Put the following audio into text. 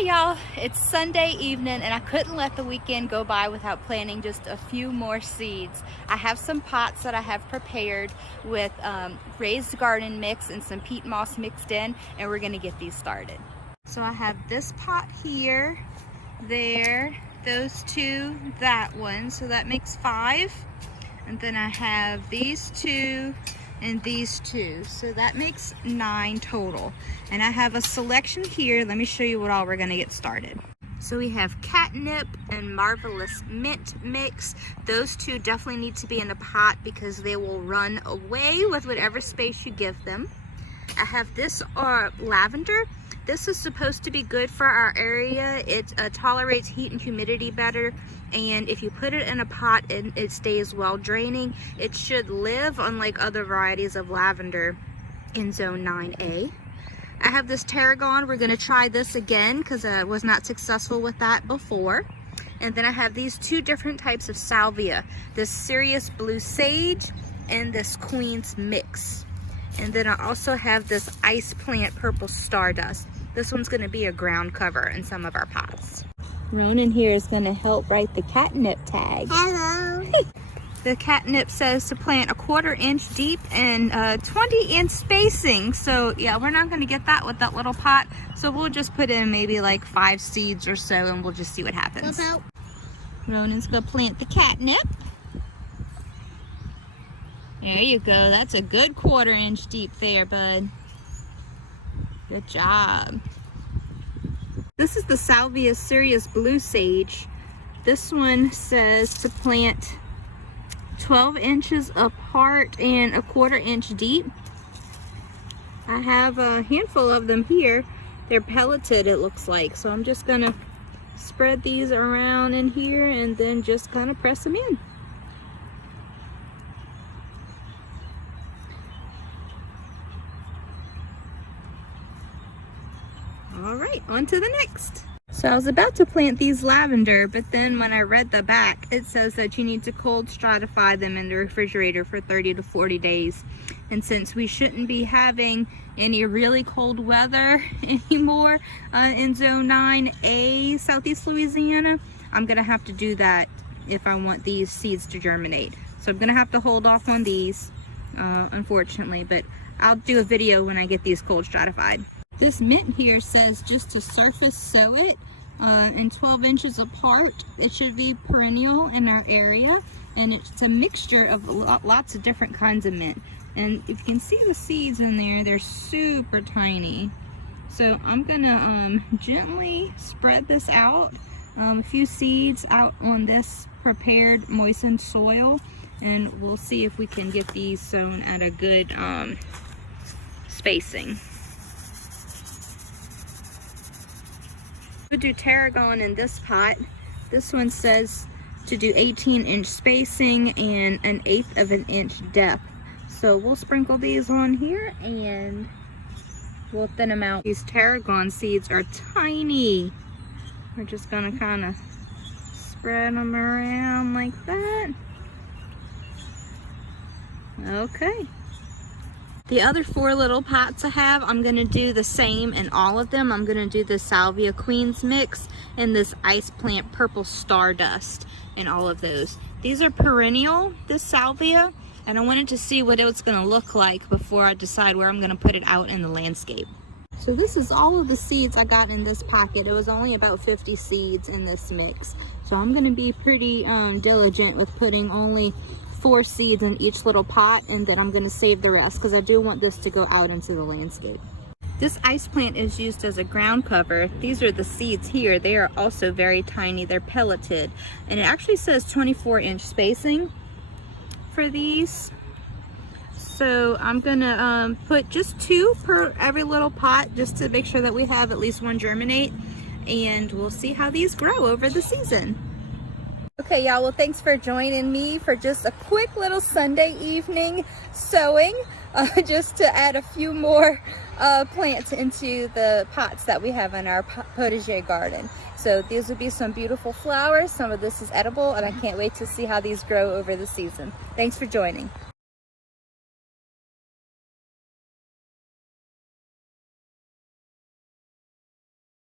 Okay y'all, it's Sunday evening and I couldn't let the weekend go by without planting just a few more seeds. I have some pots that I have prepared with raised garden mix and some peat moss mixed in, and we're gonna get these started. So I have this pot here, there, those two, that one, so that makes 5. And then I have these two and these two, so that makes 9 total. And I have a selection here. Let me show you what all we're gonna get started. So we have Catnip and Marvelous Mint mix. Those two definitely need to be in a pot because they will run away with whatever space you give them. I have this lavender. This is supposed to be good for our area. It tolerates heat and humidity better, and if you put it in a pot and it stays well draining, it should live, unlike other varieties of lavender, in zone 9A. I have this Tarragon. We're going to try this again because I was not successful with that before. And then I have these two different types of Salvia, this Serious Blue Sage and this Queen's Mix. And then I also have this Ice Plant Purple Stardust. This one's going to be a ground cover in some of our pots. Ronan here is going to help write the catnip tag. Hello. The catnip says to plant 1/4 inch deep and 20-inch spacing. So yeah, we're not going to get that with that little pot. So we'll just put in maybe like 5 seeds or so, and we'll just see what happens. Ronan's going to plant the catnip. There you go. That's a good 1/4 inch deep there, bud. Good job. This is the Salvia Serious Blue Sage. This one says to plant 12 inches apart and 1/4 inch deep. I have a handful of them here. They're pelleted, it looks like. So I'm just gonna spread these around in here and then just kind of press them in. All right, on to the next. So I was about to plant these lavender, but then when I read the back, it says that you need to cold stratify them in the refrigerator for 30 to 40 days. And since we shouldn't be having any really cold weather anymore in zone 9A, Southeast Louisiana, I'm gonna have to do that if I want these seeds to germinate. So I'm gonna have to hold off on these, unfortunately, but I'll do a video when I get these cold stratified. This mint here says just to surface sow it and 12 inches apart. It should be perennial in our area, and it's a mixture of lots of different kinds of mint. And if you can see the seeds in there, they're super tiny. So I'm gonna gently spread this out, a few seeds out on this prepared moistened soil, and we'll see if we can get these sown at a good spacing. We'll do Tarragon in this pot. This one says to do 18-inch spacing and 1/8 of an inch depth. So we'll sprinkle these on here and we'll thin them out. These Tarragon seeds are tiny. We're just gonna kind of spread them around like that. Okay. The other 4 little pots I have, I'm gonna do the same in all of them. I'm gonna do the Salvia Queen's Mix and this Ice Plant Purple Stardust in all of those. These are perennial, this Salvia, and I wanted to see what it's gonna look like before I decide where I'm gonna put it out in the landscape. So this is all of the seeds I got in this packet. It was only about 50 seeds in this mix. So I'm gonna be pretty diligent with putting only 4 seeds in each little pot, and then I'm going to save the rest because I do want this to go out into the landscape. This ice plant is used as a ground cover. These are the seeds here. They are also very tiny. They're pelleted, and it actually says 24-inch spacing for these. So I'm gonna put just 2 per every little pot just to make sure that we have at least 1 germinate, and we'll see how these grow over the season. Okay y'all, well thanks for joining me for just a quick little Sunday evening sowing, just to add a few more plants into the pots that we have in our potager garden. So these would be some beautiful flowers. Some of this is edible, and I can't wait to see how these grow over the season. Thanks for joining.